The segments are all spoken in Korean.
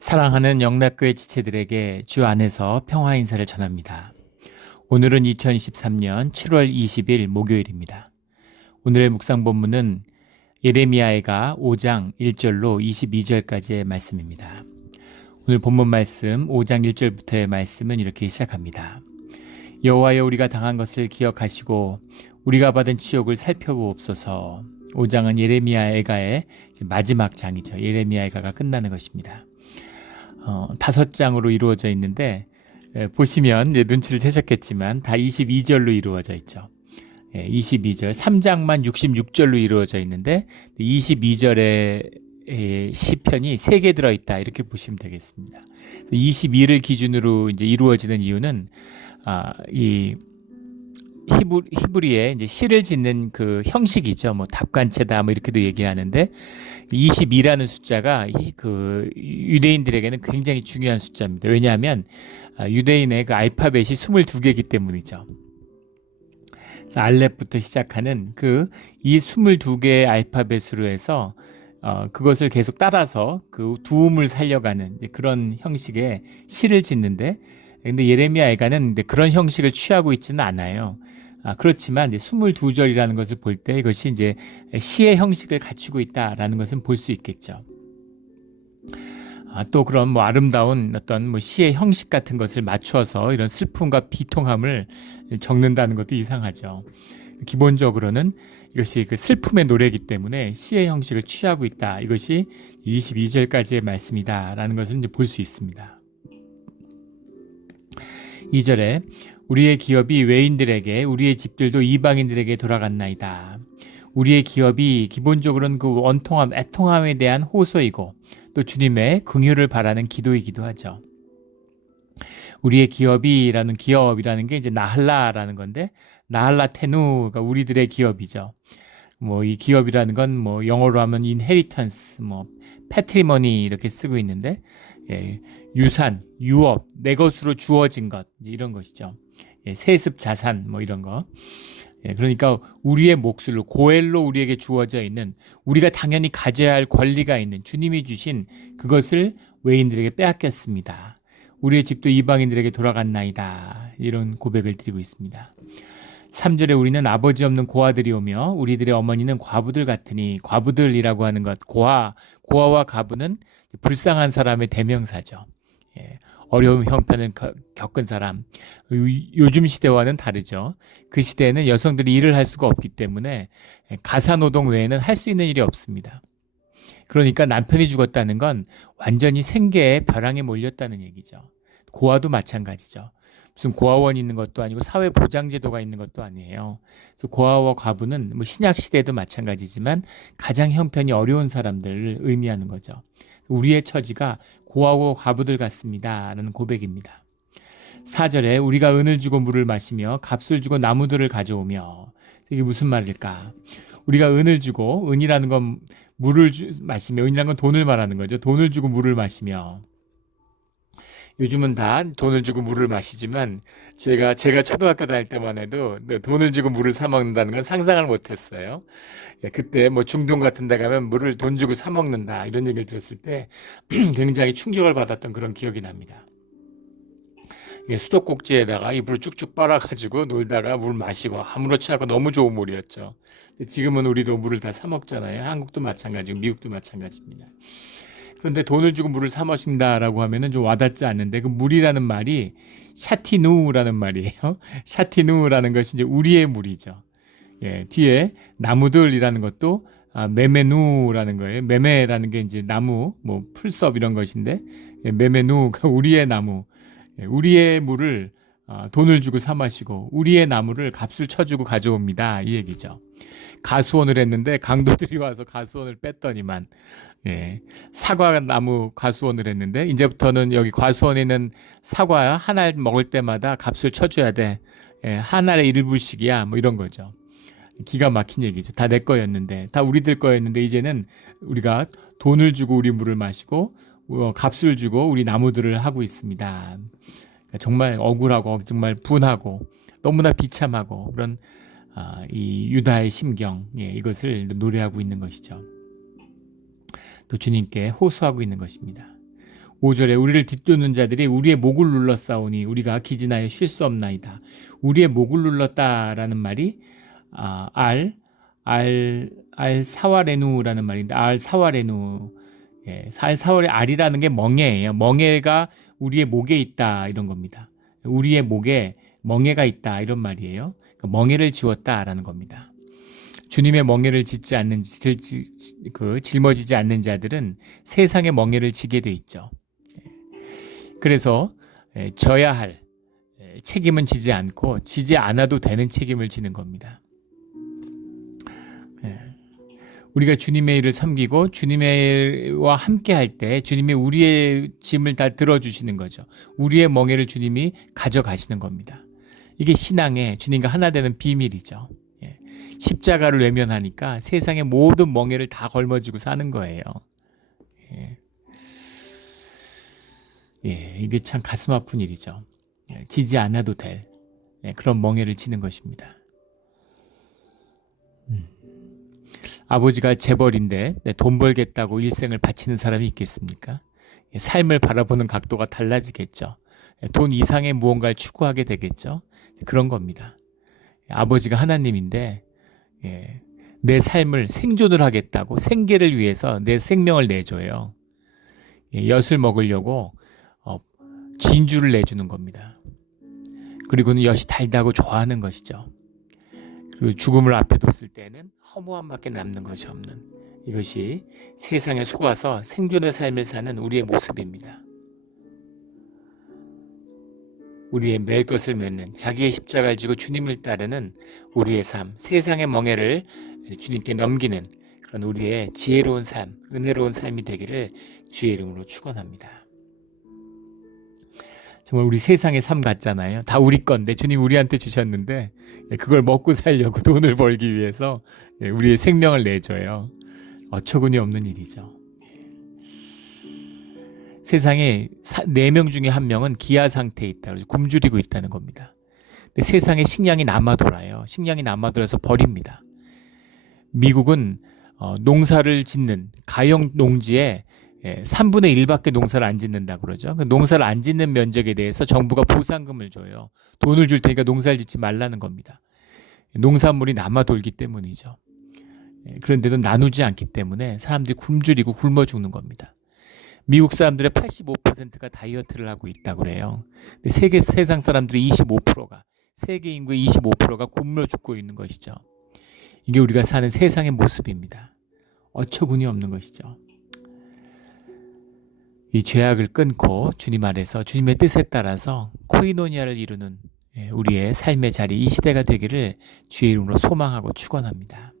사랑하는 영락교회 지체들에게 주 안에서 평화 인사를 전합니다. 오늘은 2023년 7월 20일 목요일입니다. 오늘의 묵상 본문은 예레미야가 5장 1절로 22절까지의 말씀입니다. 오늘 본문 말씀 5장 1절부터의 말씀은 이렇게 시작합니다. 여호와여, 우리가 당한 것을 기억하시고 우리가 받은 치욕을 살펴보옵소서. 5장은 예레미야 애가의 마지막 장이죠. 예레미야 애가가 끝나는 것입니다. 5장으로 이루어져 있는데 보시면 이제 눈치를 채셨겠지만 다 22절로 이루어져 있죠. 22절, 3장만 66절로 이루어져 있는데 22절의 시편이 3개 들어있다, 이렇게 보시면 되겠습니다. 22를 기준으로 이제 이루어지는 이유는 이 히브리에 이제 시를 짓는 그 형식이죠. 뭐 답관체다, 뭐 이렇게도 얘기하는데 22라는 숫자가 그 유대인들에게는 굉장히 중요한 숫자입니다. 왜냐하면 유대인의 그 알파벳이 22개이기 때문이죠. 알렙부터 시작하는 이 22개의 알파벳으로 해서 그것을 계속 따라서 그 두음을 살려가는 그런 형식의 시를 짓는데, 근데 예레미야 애가는 그런 형식을 취하고 있지는 않아요. 그렇지만 이제 22절이라는 것을 볼 때 이것이 이제 시의 형식을 갖추고 있다라는 것은 볼 수 있겠죠. 또 그런 뭐 아름다운 어떤 뭐 시의 형식 같은 것을 맞춰서 이런 슬픔과 비통함을 적는다는 것도 이상하죠. 기본적으로는 이것이 그 슬픔의 노래이기 때문에 시의 형식을 취하고 있다. 이것이 22절까지의 말씀이다라는 것을 이제 볼 수 있습니다. 2절에 우리의 기업이 외인들에게, 우리의 집들도 이방인들에게 돌아갔나이다. 우리의 기업이 기본적으로는 그 원통함, 애통함에 대한 호소이고 또 주님의 긍휼을 바라는 기도이기도 하죠. 우리의 기업이라는 게 이제 나할라라는 건데, 나할라 테누가 우리들의 기업이죠. 뭐 이 기업이라는 건 뭐 영어로 하면 inheritance, 뭐 patrimony 이렇게 쓰고 있는데, 유산, 유업, 내 것으로 주어진 것, 이제 이런 것이죠. 세습 자산, 뭐 이런 거. 그러니까 우리의 몫으로 고엘로 우리에게 주어져 있는, 우리가 당연히 가져야 할 권리가 있는 주님이 주신 그것을 외인들에게 빼앗겼습니다. 우리의 집도 이방인들에게 돌아갔나이다. 이런 고백을 드리고 있습니다. 3절에 우리는 아버지 없는 고아들이 오며 우리들의 어머니는 과부들 같으니, 과부들이라고 하는 것, 고아와 과부는 불쌍한 사람의 대명사죠. 어려운 형편을 겪은 사람. 요즘 시대와는 다르죠. 그 시대에는 여성들이 일을 할 수가 없기 때문에 가사노동 외에는 할 수 있는 일이 없습니다. 그러니까 남편이 죽었다는 건 완전히 생계에 벼랑에 몰렸다는 얘기죠. 고아도 마찬가지죠. 무슨 고아원이 있는 것도 아니고 사회보장제도가 있는 것도 아니에요. 그래서 고아와 과부는 뭐 신약 시대도 마찬가지지만 가장 형편이 어려운 사람들을 의미하는 거죠. 우리의 처지가 고아와 과부들 같습니다. 라는 고백입니다. 4절에 우리가 은을 주고 물을 마시며 값을 주고 나무들을 가져오며, 이게 무슨 말일까? 우리가 은을 주고, 은이라는 건 물을 마시며, 은이라는 건 돈을 말하는 거죠. 돈을 주고 물을 마시며. 요즘은 다 돈을 주고 물을 마시지만 제가 초등학교 다닐 때만 해도 돈을 주고 물을 사 먹는다는 건 상상을 못했어요. 그때 뭐 중동 같은 데 가면 물을 돈 주고 사 먹는다, 이런 얘기를 들었을 때 굉장히 충격을 받았던 그런 기억이 납니다. 수도꼭지에다가 이불을 쭉쭉 빨아가지고 놀다가 물 마시고 아무렇지 않고 너무 좋은 물이었죠. 지금은 우리도 물을 다 사 먹잖아요. 한국도 마찬가지고 미국도 마찬가지입니다. 그런데 돈을 주고 물을 사 마신다라고 하면은 좀 와닿지 않는데, 그 물이라는 말이 샤티누라는 말이에요. 샤티누라는 것이 이제 우리의 물이죠. 뒤에 나무들이라는 것도 메메누라는 거예요. 메메라는 게 이제 나무, 뭐 풀섭 이런 것인데, 메메누가 우리의 나무, 우리의 물을 돈을 주고 사 마시고 우리의 나무를 값을 쳐주고 가져옵니다, 이 얘기죠. 가수원을 했는데 강도들이 와서 가수원을 뺐더니만, 사과나무 가수원을 했는데 이제부터는 여기 과수원에 있는 사과 한 알 먹을 때마다 값을 쳐줘야 돼. 한 알에 1불씩이야, 뭐 이런 거죠. 기가 막힌 얘기죠. 다 내 거였는데, 다 우리들 거였는데 이제는 우리가 돈을 주고 우리 물을 마시고 값을 주고 우리 나무들을 하고 있습니다. 정말 억울하고 정말 분하고 너무나 비참하고 그런 이 유다의 심경, 이것을 노래하고 있는 것이죠. 또 주님께 호소하고 있는 것입니다. 5절에 우리를 뒤쫓는 자들이 우리의 목을 눌러싸우니 우리가 기진하여 쉴 수 없나이다. 우리의 목을 눌렀다라는 말이 알사와레누라는 말인데 알사와레누 알사와레 알이라는 게 멍에예요. 멍에가 우리의 목에 있다 이런 겁니다. 우리의 목에 멍에가 있다 이런 말이에요. 그러니까 멍에를 지웠다라는 겁니다. 주님의 멍에를 짓지 않는 짊어지지 않는 자들은 세상의 멍에를 지게 돼 있죠. 그래서 져야 할 책임은 지지 않고 지지 않아도 되는 책임을 지는 겁니다. 우리가 주님의 일을 섬기고 주님과 함께 할 때 주님이 우리의 짐을 다 들어주시는 거죠. 우리의 멍에를 주님이 가져가시는 겁니다. 이게 신앙의 주님과 하나 되는 비밀이죠. 십자가를 외면하니까 세상의 모든 멍에를 다 걸머쥐고 사는 거예요. 이게 참 가슴 아픈 일이죠. 지지 않아도 될 그런 멍에를 지는 것입니다. 아버지가 재벌인데 돈 벌겠다고 일생을 바치는 사람이 있겠습니까? 삶을 바라보는 각도가 달라지겠죠. 돈 이상의 무언가를 추구하게 되겠죠. 그런 겁니다. 아버지가 하나님인데 내 삶을 생존을 하겠다고 생계를 위해서 내 생명을 내줘요. 엿을 먹으려고 진주를 내주는 겁니다. 그리고는 엿이 달다고 좋아하는 것이죠. 그리고 죽음을 앞에 뒀을 때는 허무함밖에 남는 것이 없는 이것이 세상에 속아서 생존의 삶을 사는 우리의 모습입니다. 우리의 맬 것을 맺는 자기의 십자가를 지고 주님을 따르는 우리의 삶, 세상의 멍에를 주님께 넘기는 그런 우리의 지혜로운 삶, 은혜로운 삶이 되기를 주의 이름으로 축원합니다. 정말 우리 세상의 삶 같잖아요. 다 우리 건데 주님 우리한테 주셨는데 그걸 먹고 살려고 돈을 벌기 위해서 우리의 생명을 내줘요. 어처구니 없는 일이죠. 세상에 4명 중에 1명은 기아 상태에 있다. 굶주리고 있다는 겁니다. 근데 세상에 식량이 남아 돌아요. 식량이 남아 돌아서 버립니다. 미국은 농사를 짓는 가형 농지에 3분의 1밖에 농사를 안 짓는다고 그러죠. 농사를 안 짓는 면적에 대해서 정부가 보상금을 줘요. 돈을 줄 테니까 농사를 짓지 말라는 겁니다. 농산물이 남아 돌기 때문이죠. 그런데도 나누지 않기 때문에 사람들이 굶주리고 굶어 죽는 겁니다. 미국 사람들의 85%가 다이어트를 하고 있다고 그래요. 근데 세상 사람들의 25%가 세계 인구의 25%가 굶어 죽고 있는 것이죠. 이게 우리가 사는 세상의 모습입니다. 어처구니 없는 것이죠. 이 죄악을 끊고 주님 아래서 주님의 뜻에 따라서 코이노니아를 이루는 우리의 삶의 자리 이 시대가 되기를 주의 이름으로 소망하고 축원합니다.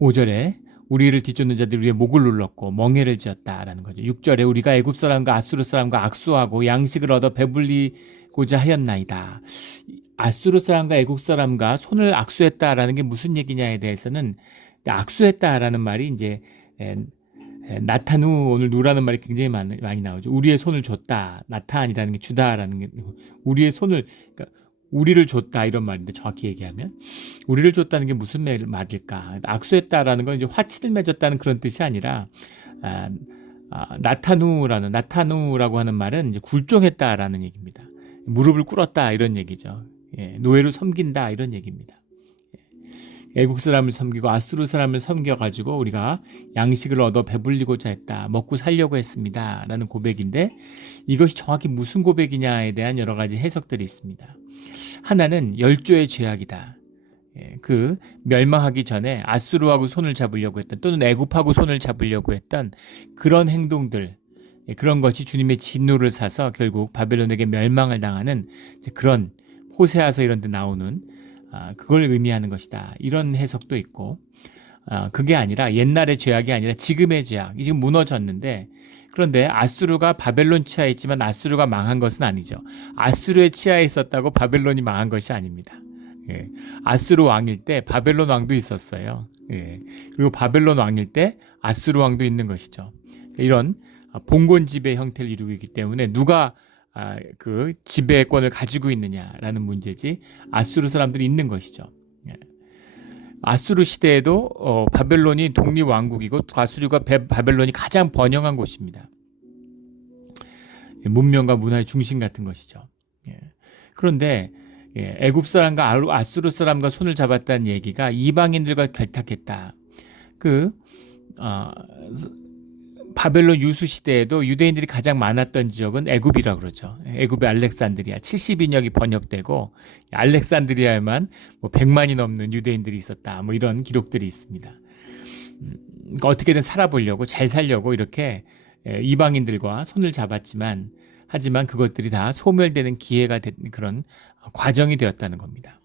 5절에 우리를 뒤쫓는 자들이 우리의 목을 눌렀고 멍에를 지었다라는 거죠. 6절에 우리가 애굽 사람과 아수르 사람과 악수하고 양식을 얻어 배불리고자 하였나이다. 아수르 사람과 애굽 사람과 손을 악수했다라는 게 무슨 얘기냐에 대해서는 악수했다라는 말이 이제 나타누 오늘 누라는 말이 굉장히 많이 나오죠. 우리의 손을 줬다. 나타안이라는 게 주다라는 게 우리의 손을 그러니까 우리를 줬다 이런 말인데 정확히 얘기하면 우리를 줬다는 게 무슨 말일까? 악수했다라는 건 이제 화치를 맺었다는 그런 뜻이 아니라 나타누라고 하는 말은 이제 굴종했다라는 얘기입니다. 무릎을 꿇었다 이런 얘기죠. 노예로 섬긴다 이런 얘기입니다. 애국 사람을 섬기고 아수르 사람을 섬겨가지고 우리가 양식을 얻어 배불리고자 했다. 먹고 살려고 했습니다. 라는 고백인데 이것이 정확히 무슨 고백이냐에 대한 여러 가지 해석들이 있습니다. 하나는 열조의 죄악이다. 그 멸망하기 전에 아수르하고 손을 잡으려고 했던 또는 애굽하고 손을 잡으려고 했던 그런 행동들 그런 것이 주님의 진노를 사서 결국 바벨론에게 멸망을 당하는 그런 호세아서 이런 데 나오는 그걸 의미하는 것이다. 이런 해석도 있고 그게 아니라 옛날의 죄악이 아니라 지금의 죄악. 이 지금 무너졌는데 그런데 아수르가 바벨론 치하에 있지만 아수르가 망한 것은 아니죠. 아수르의 치하에 있었다고 바벨론이 망한 것이 아닙니다. 아수르 왕일 때 바벨론 왕도 있었어요. 그리고 바벨론 왕일 때 아수르 왕도 있는 것이죠. 이런 봉건 지배 형태를 이루고 있기 때문에 누가 그 지배권을 가지고 있느냐라는 문제지 아수르 사람들이 있는 것이죠. 아수르 시대에도 바벨론이 독립왕국이고 아수르가 바벨론이 가장 번영한 곳입니다. 문명과 문화의 중심 같은 것이죠. 그런데 애굽 사람과 아수르 사람과 손을 잡았다는 얘기가 이방인들과 결탁했다. 바벨론 유수 시대에도 유대인들이 가장 많았던 지역은 애굽이라고 그러죠. 애굽의 알렉산드리아 70인역이 번역되고 알렉산드리아에만 100만이 넘는 유대인들이 있었다. 이런 기록들이 있습니다. 그러니까 어떻게든 살아보려고 잘 살려고 이렇게 이방인들과 손을 잡았지만 하지만 그것들이 다 소멸되는 기회가 된 그런 과정이 되었다는 겁니다.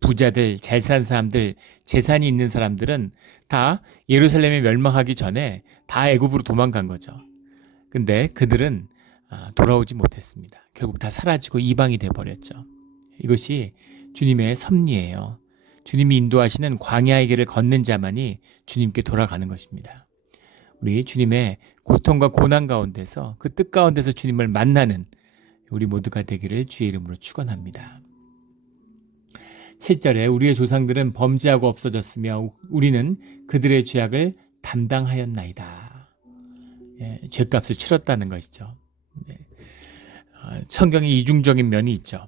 부자들, 잘 사는 사람들, 재산이 있는 사람들은 다 예루살렘이 멸망하기 전에 다 애굽으로 도망간 거죠. 근데 그들은 돌아오지 못했습니다. 결국 다 사라지고 이방이 돼버렸죠. 이것이 주님의 섭리예요. 주님이 인도하시는 광야의 길을 걷는 자만이 주님께 돌아가는 것입니다. 우리 주님의 고통과 고난 가운데서 그 뜻 가운데서 주님을 만나는 우리 모두가 되기를 주의 이름으로 축원합니다. 7절에 우리의 조상들은 범죄하고 없어졌으며 우리는 그들의 죄악을 담당하였나이다. 죄값을 치렀다는 것이죠. 성경에 이중적인 면이 있죠.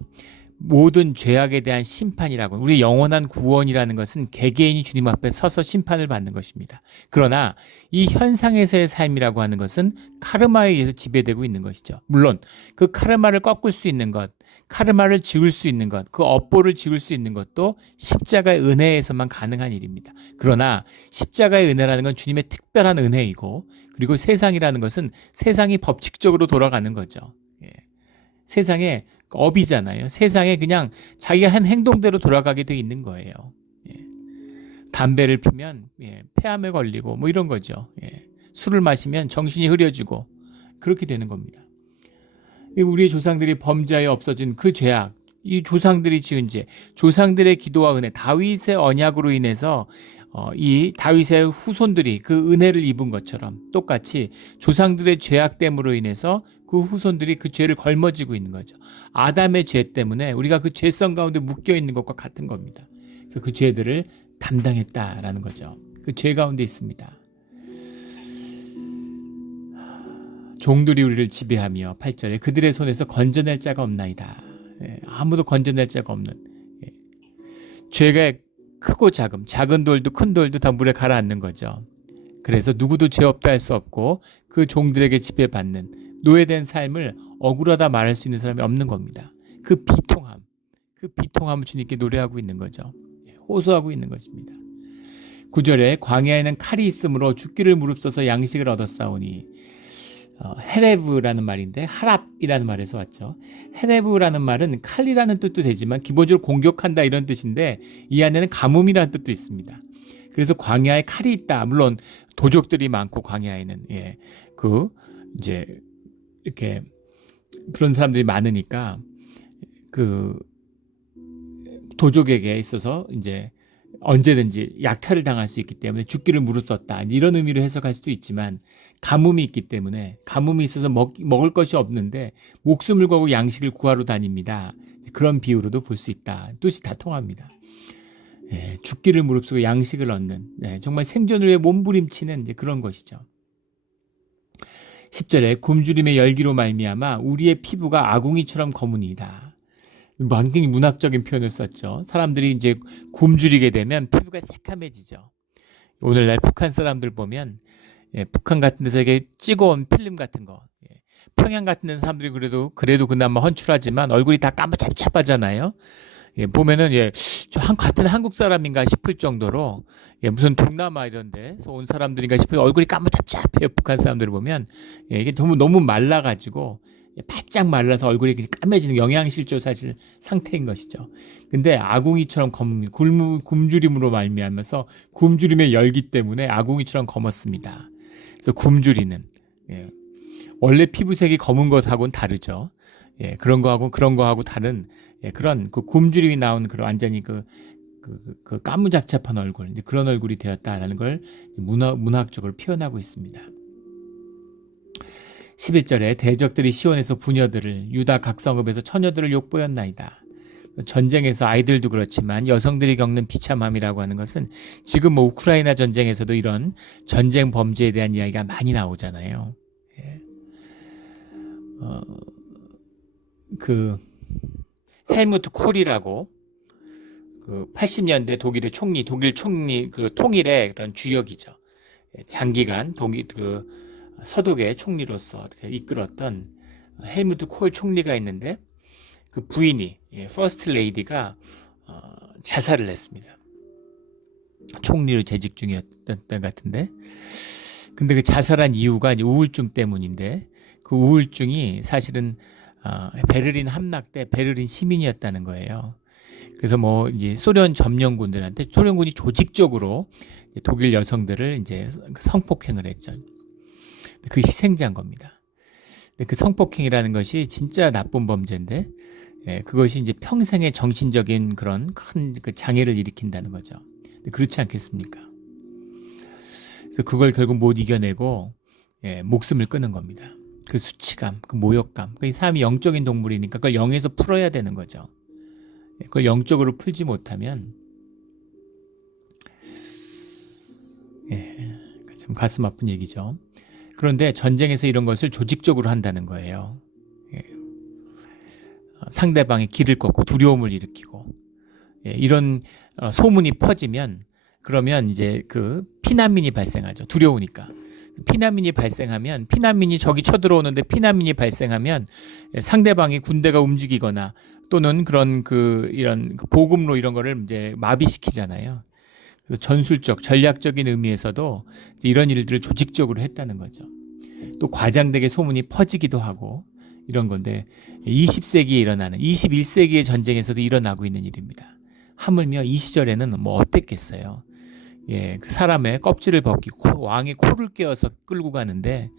모든 죄악에 대한 심판이라고, 우리 영원한 구원이라는 것은 개개인이 주님 앞에 서서 심판을 받는 것입니다. 그러나 이 현상에서의 삶이라고 하는 것은 카르마에 의해서 지배되고 있는 것이죠. 물론 그 카르마를 꺾을 수 있는 것, 카르마를 지울 수 있는 것, 그 업보를 지울 수 있는 것도 십자가의 은혜에서만 가능한 일입니다. 그러나 십자가의 은혜라는 건 주님의 특별한 은혜이고, 그리고 세상이라는 것은 세상이 법칙적으로 돌아가는 거죠. 세상에 업이잖아요. 세상에 그냥 자기가 한 행동대로 돌아가게 돼 있는 거예요. 담배를 피면 폐암에 걸리고 이런 거죠. 술을 마시면 정신이 흐려지고 그렇게 되는 겁니다. 우리의 조상들이 범죄하에 없어진 그 죄악, 이 조상들이 지은 죄, 조상들의 기도와 은혜, 다윗의 언약으로 인해서 이 다윗의 후손들이 그 은혜를 입은 것처럼 똑같이 조상들의 죄악됨으로 인해서 그 후손들이 그 죄를 걸머지고 있는 거죠. 아담의 죄 때문에 우리가 그 죄성 가운데 묶여 있는 것과 같은 겁니다. 그래서 그 죄들을 담당했다라는 거죠. 그 죄 가운데 있습니다. 종들이 우리를 지배하며 8절에 그들의 손에서 건져낼 자가 없나이다. 아무도 건져낼 자가 없는 죄가 크고 작은 돌도 큰 돌도 다 물에 가라앉는 거죠. 그래서 누구도 죄 없다 할 수 없고 그 종들에게 지배받는 노예된 삶을 억울하다 말할 수 있는 사람이 없는 겁니다. 그 비통함을 주님께 노래하고 있는 거죠. 호소하고 있는 것입니다. 9절에 광야에는 칼이 있으므로 죽기를 무릅써서 양식을 얻었사오니, 헤레브라는 말인데 하랍이라는 말에서 왔죠. 헤레브라는 말은 칼이라는 뜻도 되지만 기본적으로 공격한다 이런 뜻인데 이 안에는 가뭄이라는 뜻도 있습니다. 그래서 광야에 칼이 있다. 물론 도적들이 많고 광야에는 이제 이렇게 그런 사람들이 많으니까 그 도적에게 있어서 이제 언제든지 약탈을 당할 수 있기 때문에 죽기를 무릅썼다 이런 의미로 해석할 수도 있지만, 가뭄이 있기 때문에 가뭄이 있어서 먹을 것이 없는데 목숨을 걸고 양식을 구하러 다닙니다. 그런 비유로도 볼 수 있다. 뜻이 다 통합니다. 죽기를 무릅쓰고 양식을 얻는, 정말 생존을 위해 몸부림치는 이제 그런 것이죠. 10절에 굶주림의 열기로 말미암아 우리의 피부가 아궁이처럼 검으니이다. 굉장히 문학적인 표현을 썼죠. 사람들이 이제 굶주리게 되면 피부가 새카매지죠. 오늘날 북한 사람들 보면 북한 같은 데서 이게 찍어온 필름 같은 거, 평양 같은 데 사람들이 그래도 그나마 헌출하지만 얼굴이 다 까무잡잡하잖아요. 보면은 같은 한국 사람인가 싶을 정도로 무슨 동남아 이런 데서 온 사람들인가 싶어요. 얼굴이 까무잡잡해요. 북한 사람들을 보면 이게 너무 말라가지고 바짝 말라서 얼굴이 까매지는 영양실조 사실 상태인 것이죠. 근데 아궁이처럼 굶주림으로 말미암아서 굶주림의 열기 때문에 아궁이처럼 검었습니다. 그래서 굶주리는, 원래 피부색이 검은 것하고는 다르죠. 그런 거하고 다른 그런 그 굶주림이 나온 그런 완전히 그 까무잡잡한 얼굴, 그런 얼굴이 되었다라는 걸 문학적으로 표현하고 있습니다. 11절에 대적들이 시온에서 부녀들을, 유다 각 성읍에서 처녀들을 욕보였나이다. 전쟁에서 아이들도 그렇지만 여성들이 겪는 비참함이라고 하는 것은 지금 뭐 우크라이나 전쟁에서도 이런 전쟁 범죄에 대한 이야기가 많이 나오잖아요. 예. 그 헬무트 콜이라고 그 80년대 독일 총리 그 통일의 그런 주역이죠. 장기간 그 서독의 총리로서 이끌었던 헬무트 콜 총리가 있는데 그 부인이 퍼스트 레이디가 자살을 했습니다. 총리로 재직 중이었던 때 같은데, 근데 그 자살한 이유가 이제 우울증 때문인데 그 우울증이 사실은 베를린 함락 때 베를린 시민이었다는 거예요. 그래서 뭐 이제 소련 점령군들한테 소련군이 조직적으로 독일 여성들을 이제 성폭행을 했죠. 그 희생자인 겁니다. 그 성폭행이라는 것이 진짜 나쁜 범죄인데, 그것이 이제 평생의 정신적인 그런 큰 그 장애를 일으킨다는 거죠. 그렇지 않겠습니까? 그래서 그걸 결국 못 이겨내고 목숨을 끊은 겁니다. 그 수치감, 그 모욕감, 그 사람이 영적인 동물이니까 그걸 영에서 풀어야 되는 거죠. 그걸 영적으로 풀지 못하면 참 가슴 아픈 얘기죠. 그런데 전쟁에서 이런 것을 조직적으로 한다는 거예요. 상대방의 길을 꺾고 두려움을 일으키고, 이런 소문이 퍼지면 그러면 이제 그 피난민이 발생하죠. 두려우니까. 피난민이 발생하면 피난민이 저기 쳐들어오는데 피난민이 발생하면 상대방이 군대가 움직이거나 또는 그런 이런 보급로 이런 거를 이제 마비시키잖아요. 그래서 전술적, 전략적인 의미에서도 이런 일들을 조직적으로 했다는 거죠. 또 과장되게 소문이 퍼지기도 하고 이런 건데 20세기에 일어나는 21세기의 전쟁에서도 일어나고 있는 일입니다. 하물며 이 시절에는 뭐 어땠겠어요. 그 사람의 껍질을 벗기고 왕의 코를 꿰어서 끌고 가는데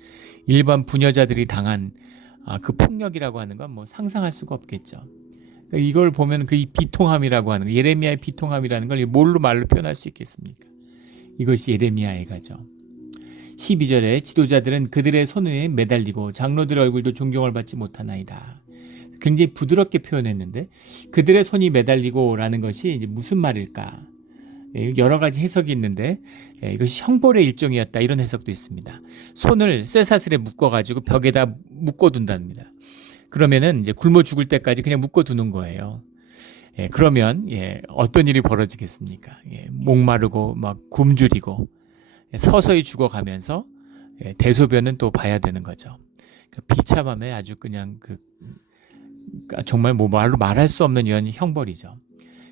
일반 부녀자들이 당한 그 폭력이라고 하는 건 뭐 상상할 수가 없겠죠. 이걸 보면 그 비통함이라고 하는 거, 예레미야의 비통함이라는 걸 뭘로 말로 표현할 수 있겠습니까? 이것이 예레미야 애가죠. 12절에 지도자들은 그들의 손에 매달리고 장로들의 얼굴도 존경을 받지 못하나이다. 굉장히 부드럽게 표현했는데 그들의 손이 매달리고 라는 것이 이제 무슨 말일까? 여러 가지 해석이 있는데 이것이 형벌의 일종이었다 이런 해석도 있습니다. 손을 쇠사슬에 묶어가지고 벽에다 묶어둔답니다. 그러면은 이제 굶어 죽을 때까지 그냥 묶어두는 거예요. 그러면 어떤 일이 벌어지겠습니까? 목마르고 막 굶주리고 서서히 죽어가면서 대소변은 또 봐야 되는 거죠. 그러니까 비참함에 아주 그냥 정말 뭐 말로 말할 수 없는 이런 형벌이죠.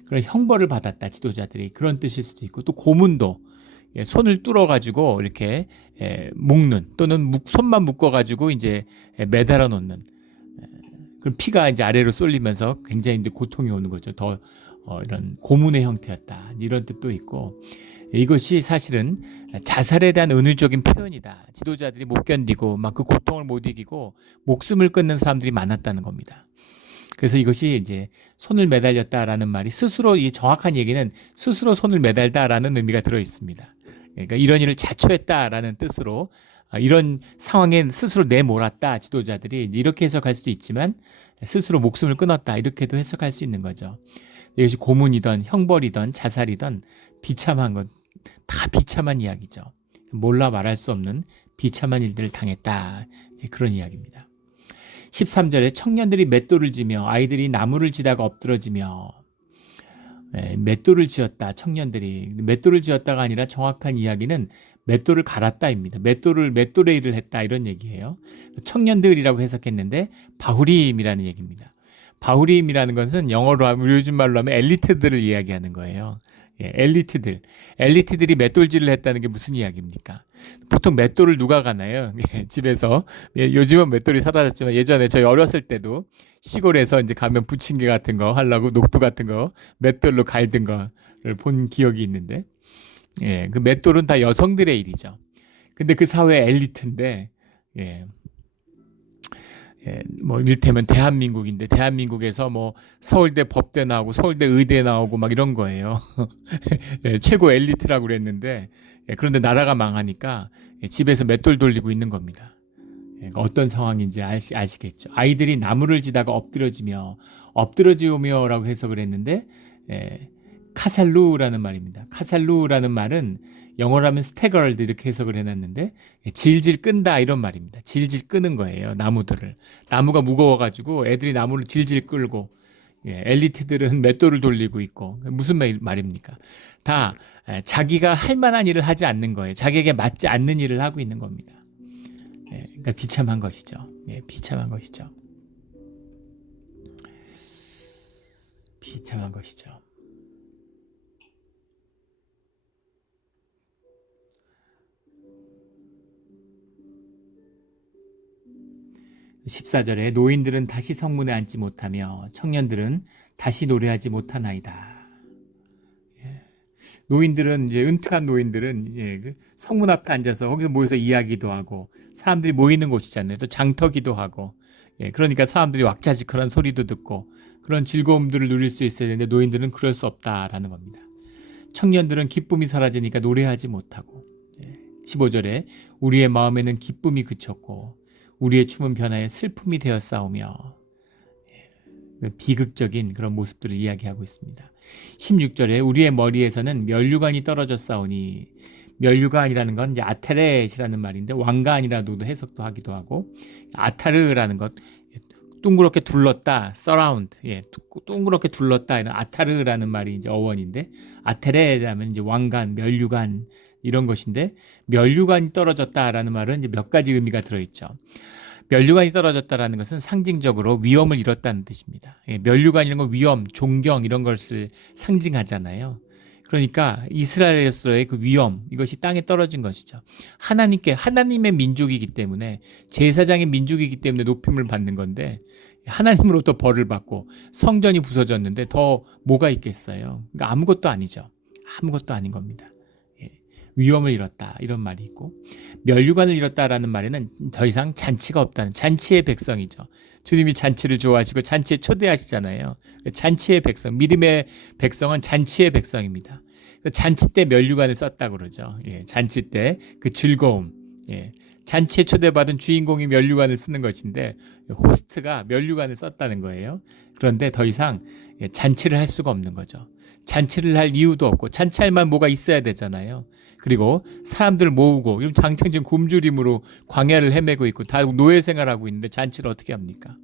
그런 형벌을 받았다 지도자들이 그런 뜻일 수도 있고 또 고문도 손을 뚫어가지고 이렇게 묶는 또는 손만 묶어가지고 이제 매달아 놓는 그럼 피가 이제 아래로 쏠리면서 굉장히 이제 고통이 오는 거죠. 더 이런 고문의 형태였다 이런 뜻도 있고 이것이 사실은 자살에 대한 은유적인 표현이다. 지도자들이 못 견디고 막 그 고통을 못 이기고 목숨을 끊는 사람들이 많았다는 겁니다. 그래서 이것이 이제 손을 매달렸다라는 말이 스스로 이 정확한 얘기는 스스로 손을 매달다라는 의미가 들어 있습니다. 그러니까 이런 일을 자초했다라는 뜻으로 이런 상황에 스스로 내몰았다 지도자들이 이렇게 해석할 수도 있지만 스스로 목숨을 끊었다 이렇게도 해석할 수 있는 거죠. 이것이 고문이든 형벌이든 자살이든 비참한 것 다 비참한 이야기죠. 몰라 말할 수 없는 비참한 일들을 당했다 그런 이야기입니다. 13절에 청년들이 맷돌을 지며 아이들이 나무를 지다가 엎드러지며 맷돌을 지었다. 청년들이 맷돌을 지었다가 아니라 정확한 이야기는 맷돌을 갈았다입니다. 맷돌의 일을 했다 이런 얘기예요. 청년들이라고 해석했는데 바후림이라는 얘기입니다. 바후림이라는 것은 영어로 하면 요즘 말로 하면 엘리트들을 이야기하는 거예요. 엘리트들이 맷돌질을 했다는 게 무슨 이야기입니까? 보통 맷돌을 누가 가나요? 집에서 요즘은 맷돌이 사라졌지만 예전에 저희 어렸을 때도 시골에서 이제 가면 부침개 같은 거 하려고 녹두 같은 거 맷돌로 갈든 거를 본 기억이 있는데 그 맷돌은 다 여성들의 일이죠. 근데 그 사회 엘리트인데 뭐 이를테면 대한민국인데 대한민국에서 뭐 서울대 법대 나오고 서울대 의대 나오고 막 이런 거예요. 최고 엘리트라고 그랬는데 그런데 나라가 망하니까 집에서 맷돌 돌리고 있는 겁니다. 어떤 상황인지 아시겠죠. 아이들이 나무를 지다가 엎드러지며라고 해석을 했는데 카살루라는 말입니다. 카살루라는 말은 영어로 하면 스태거럴드 이렇게 해석을 해놨는데 질질 끈다 이런 말입니다. 질질 끄는 거예요. 나무들을. 나무가 무거워가지고 애들이 나무를 질질 끌고 엘리트들은 맷돌을 돌리고 있고 무슨 말입니까? 다 자기가 할 만한 일을 하지 않는 거예요. 자기에게 맞지 않는 일을 하고 있는 겁니다. 그러니까 비참한 것이죠. 비참한 것이죠. 비참한 것이죠. 14절에 노인들은 다시 성문에 앉지 못하며 청년들은 다시 노래하지 못하나이다. 노인들은 이제 은퇴한 노인들은 그 성문 앞에 앉아서 거기서 모여서 이야기도 하고 사람들이 모이는 곳이잖아요. 또 장터기도 하고 그러니까 사람들이 왁자지껄한 소리도 듣고 그런 즐거움들을 누릴 수 있어야 되는데 노인들은 그럴 수 없다라는 겁니다. 청년들은 기쁨이 사라지니까 노래하지 못하고 15절에 우리의 마음에는 기쁨이 그쳤고 우리의 춤은 변화에 슬픔이 되었사오며 비극적인 그런 모습들을 이야기하고 있습니다. 16절에 우리의 머리에서는 면류관이 떨어졌사오니 면류관이라는 건 이제 아테렛이라는 말인데 왕관이라고도 해석도 하기도 하고 아타르라는 것 둥그렇게 둘렀다 surround 둥그렇게 둘렀다 이런 아타르라는 말이 이제 어원인데 아테렛이라면 이제 왕관 면류관 이런 것인데 면류관이 떨어졌다라는 말은 이제 몇 가지 의미가 들어있죠. 면류관이 떨어졌다라는 것은 상징적으로 위엄을 잃었다는 뜻입니다. 면류관이라는 건 위엄, 존경 이런 것을 상징하잖아요. 그러니까 이스라엘에서의 그 위엄 이것이 땅에 떨어진 것이죠. 하나님의 민족이기 때문에 제사장의 민족이기 때문에 높임을 받는 건데 하나님으로부터 벌을 받고 성전이 부서졌는데 더 뭐가 있겠어요. 그러니까 아무것도 아니죠. 아무것도 아닌 겁니다. 위엄을 잃었다 이런 말이 있고 면류관을 잃었다라는 말에는 더 이상 잔치가 없다는 잔치의 백성이죠. 주님이 잔치를 좋아하시고 잔치에 초대하시잖아요. 잔치의 백성, 믿음의 백성은 잔치의 백성입니다. 잔치 때 면류관을 썼다고 그러죠. 잔치 때 그 즐거움, 잔치에 초대받은 주인공이 면류관을 쓰는 것인데 호스트가 면류관을 썼다는 거예요. 그런데 더 이상 잔치를 할 수가 없는 거죠. 잔치를 할 이유도 없고 잔치할 만 뭐가 있어야 되잖아요. 그리고 사람들 모으고 당장 지금 굶주림으로 광야를 헤매고 있고 다 노예 생활하고 있는데 잔치를 어떻게 합니까?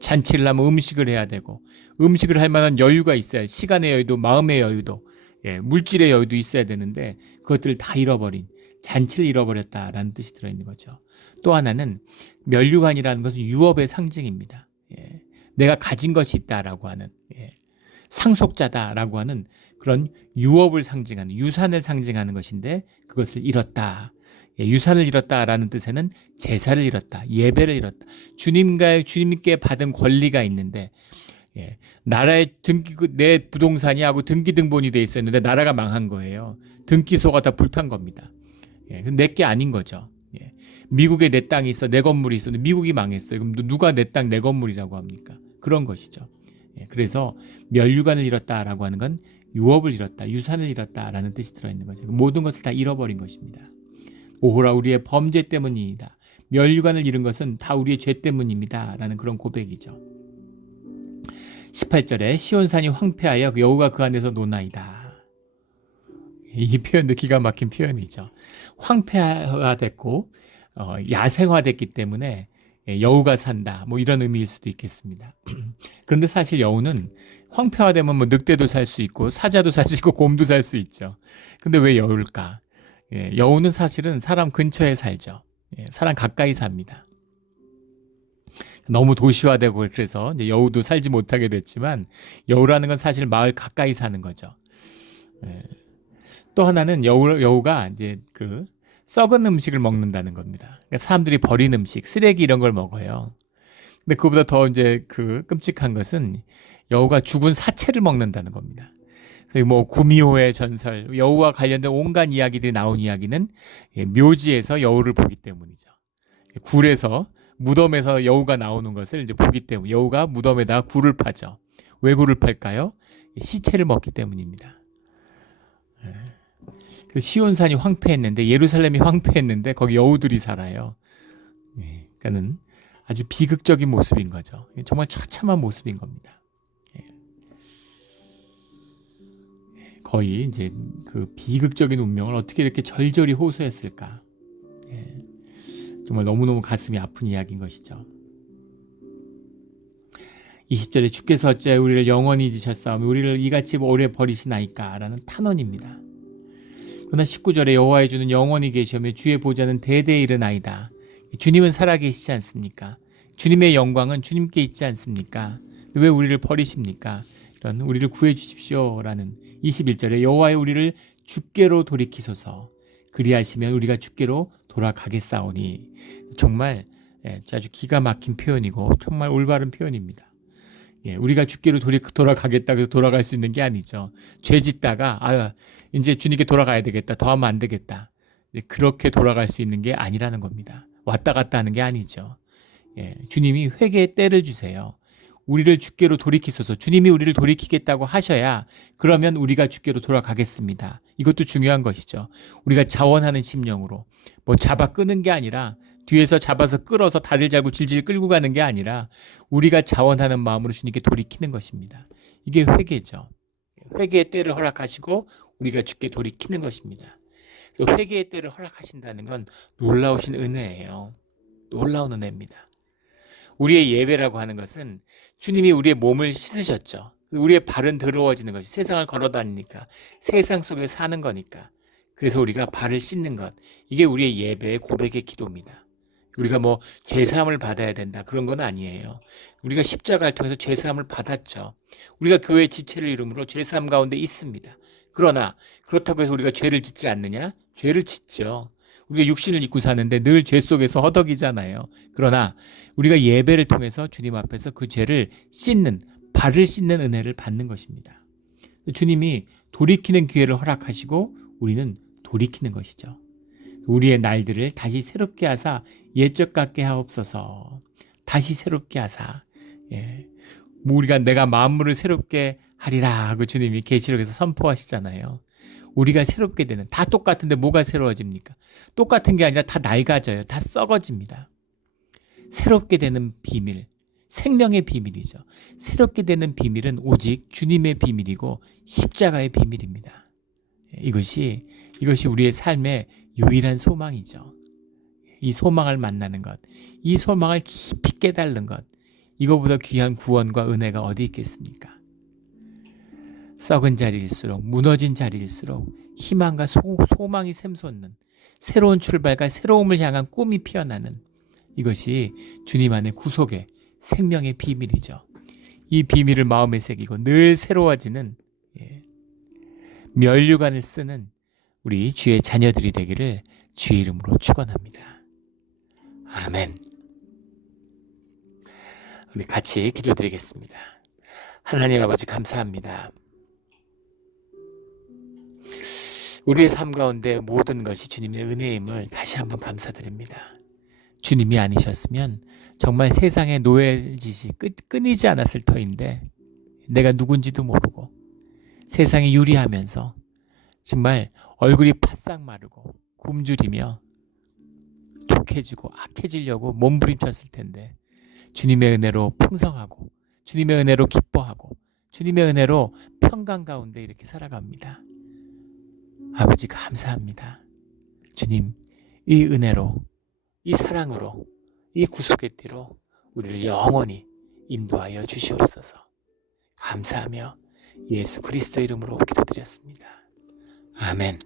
잔치를 하면 음식을 해야 되고 음식을 할 만한 여유가 있어야 시간의 여유도 마음의 여유도 물질의 여유도 있어야 되는데 그것들을 다 잃어버린 잔치를 잃어버렸다라는 뜻이 들어있는 거죠. 또 하나는 면류관이라는 것은 유업의 상징입니다. 내가 가진 것이 있다라고 하는 상속자다라고 하는 그런 유업을 상징하는 유산을 상징하는 것인데 그것을 잃었다. 유산을 잃었다라는 뜻에는 제사를 잃었다. 예배를 잃었다. 주님께 받은 권리가 있는데 나라의 내 부동산이 하고 등기등본이 돼 있었는데 나라가 망한 거예요. 등기소가 다 불탄 겁니다. 내게 아닌 거죠. 미국에 내 땅이 있어 내 건물이 있었는데 미국이 망했어요. 그럼 누가 내 땅 내 건물이라고 합니까? 그런 것이죠. 그래서 면류관을 잃었다라고 하는 건 유업을 잃었다, 유산을 잃었다라는 뜻이 들어있는 거죠. 모든 것을 다 잃어버린 것입니다. 오호라 우리의 범죄 때문이다. 면류관을 잃은 것은 다 우리의 죄 때문입니다. 라는 그런 고백이죠. 18절에 시온산이 황폐하여 여호가 그 안에서 노나이다. 이 표현도 기가 막힌 표현이죠. 황폐화됐고 야생화됐기 때문에 여우가 산다 뭐 이런 의미일 수도 있겠습니다. 그런데 사실 여우는 황폐화되면 뭐 늑대도 살 수 있고 사자도 살 수 있고 곰도 살 수 있죠. 근데 왜 여우일까? 여우는 사실은 사람 근처에 살죠. 사람 가까이 삽니다. 너무 도시화되고 그래서 이제 여우도 살지 못하게 됐지만 여우라는 건 사실 마을 가까이 사는 거죠. 또 하나는 여우가 이제 그 썩은 음식을 먹는다는 겁니다. 그러니까 사람들이 버린 음식, 쓰레기 이런 걸 먹어요. 근데 그보다 더 이제 그 끔찍한 것은 여우가 죽은 사체를 먹는다는 겁니다. 뭐 구미호의 전설, 여우와 관련된 온갖 이야기들이 나온 이야기는 묘지에서 여우를 보기 때문이죠. 굴에서 무덤에서 여우가 나오는 것을 이제 보기 때문에 여우가 무덤에다가 굴을 파죠. 왜 굴을 팔까요? 시체를 먹기 때문입니다. 시온산이 황폐했는데 예루살렘이 황폐했는데 거기 여우들이 살아요. 그러니까는 아주 비극적인 모습인 거죠. 정말 처참한 모습인 겁니다. 거의 이제 그 비극적인 운명을 어떻게 이렇게 절절히 호소했을까. 정말 너무너무 가슴이 아픈 이야기인 것이죠. 20절에 주께서 어찌하여 우리를 영원히 잊으셨사오며 우리를 이같이 오래 버리시나이까 라는 탄원입니다. 그러나 19절에 여호와의 주는 영원히 계시오며 주의 보좌는 대대에 이르나이다. 주님은 살아계시지 않습니까? 주님의 영광은 주님께 있지 않습니까? 왜 우리를 버리십니까? 이런 우리를 구해 주십시오 라는 21절에 여호와의 우리를 주께로 돌이키소서 그리하시면 우리가 주께로 돌아가겠사오니. 정말 아주 기가 막힌 표현이고 정말 올바른 표현입니다. 우리가 주께로 돌아가겠다 그래서 돌아갈 수 있는 게 아니죠. 죄 짓다가 이제 주님께 돌아가야 되겠다. 더 하면 안 되겠다. 그렇게 돌아갈 수 있는 게 아니라는 겁니다. 왔다 갔다 하는 게 아니죠. 주님이 회개의 때를 주세요. 우리를 주께로 돌이키소서. 주님이 우리를 돌이키겠다고 하셔야 그러면 우리가 주께로 돌아가겠습니다. 이것도 중요한 것이죠. 우리가 자원하는 심령으로 뭐 잡아 끄는 게 아니라 뒤에서 잡아서 끌어서 다리를 잡고 질질 끌고 가는 게 아니라 우리가 자원하는 마음으로 주님께 돌이키는 것입니다. 이게 회개죠. 회개의 때를 허락하시고 우리가 주께 돌이키는 것입니다. 또 회개의 때를 허락하신다는 건 놀라우신 은혜예요. 놀라운 은혜입니다. 우리의 예배라고 하는 것은 주님이 우리의 몸을 씻으셨죠. 우리의 발은 더러워지는 것이 세상을 걸어다니니까 세상 속에 사는 거니까. 그래서 우리가 발을 씻는 것, 이게 우리의 예배의 고백의 기도입니다. 우리가 뭐 제사함을 받아야 된다 그런 건 아니에요. 우리가 십자가를 통해서 제사함을 받았죠. 우리가 교회 지체를 이름으로 제사함 가운데 있습니다. 그러나 그렇다고 해서 우리가 죄를 짓지 않느냐? 죄를 짓죠. 우리가 육신을 입고 사는데 늘 죄 속에서 허덕이잖아요. 그러나 우리가 예배를 통해서 주님 앞에서 그 죄를 씻는, 발을 씻는 은혜를 받는 것입니다. 주님이 돌이키는 기회를 허락하시고 우리는 돌이키는 것이죠. 우리의 날들을 다시 새롭게 하사 옛적 같게 하옵소서. 다시 새롭게 하사. 뭐 우리가 내가 만물을 새롭게 하리라 하고 주님이 계시록에서 선포하시잖아요. 우리가 새롭게 되는, 다 똑같은데 뭐가 새로워집니까? 똑같은 게 아니라 다 낡아져요. 다 썩어집니다. 새롭게 되는 비밀, 생명의 비밀이죠. 새롭게 되는 비밀은 오직 주님의 비밀이고 십자가의 비밀입니다. 이것이 우리의 삶의 유일한 소망이죠. 이 소망을 만나는 것, 이 소망을 깊이 깨달는 것, 이거보다 귀한 구원과 은혜가 어디 있겠습니까? 썩은 자리일수록, 무너진 자리일수록 희망과 소망이 샘솟는 새로운 출발과 새로움을 향한 꿈이 피어나는, 이것이 주님 안의 구속의 생명의 비밀이죠. 이 비밀을 마음에 새기고 늘 새로워지는 면류관을 쓰는 우리 주의 자녀들이 되기를 주의 이름으로 축원합니다. 아멘. 우리 같이 기도드리겠습니다. 하나님 아버지 감사합니다. 우리의 삶 가운데 모든 것이 주님의 은혜임을 다시 한번 감사드립니다. 주님이 아니셨으면 정말 세상의 노예짓이 끊이지 않았을 터인데 내가 누군지도 모르고 세상에 유리하면서 정말 얼굴이 바싹 마르고 굶주리며 독해지고 악해지려고 몸부림쳤을 텐데 주님의 은혜로 풍성하고 주님의 은혜로 기뻐하고 주님의 은혜로 평강 가운데 이렇게 살아갑니다. 아버지 감사합니다. 주님, 이 은혜로, 이 사랑으로, 이 구속의 띠로 우리를 영원히 인도하여 주시옵소서. 감사하며 예수 그리스도 이름으로 기도드렸습니다. 아멘.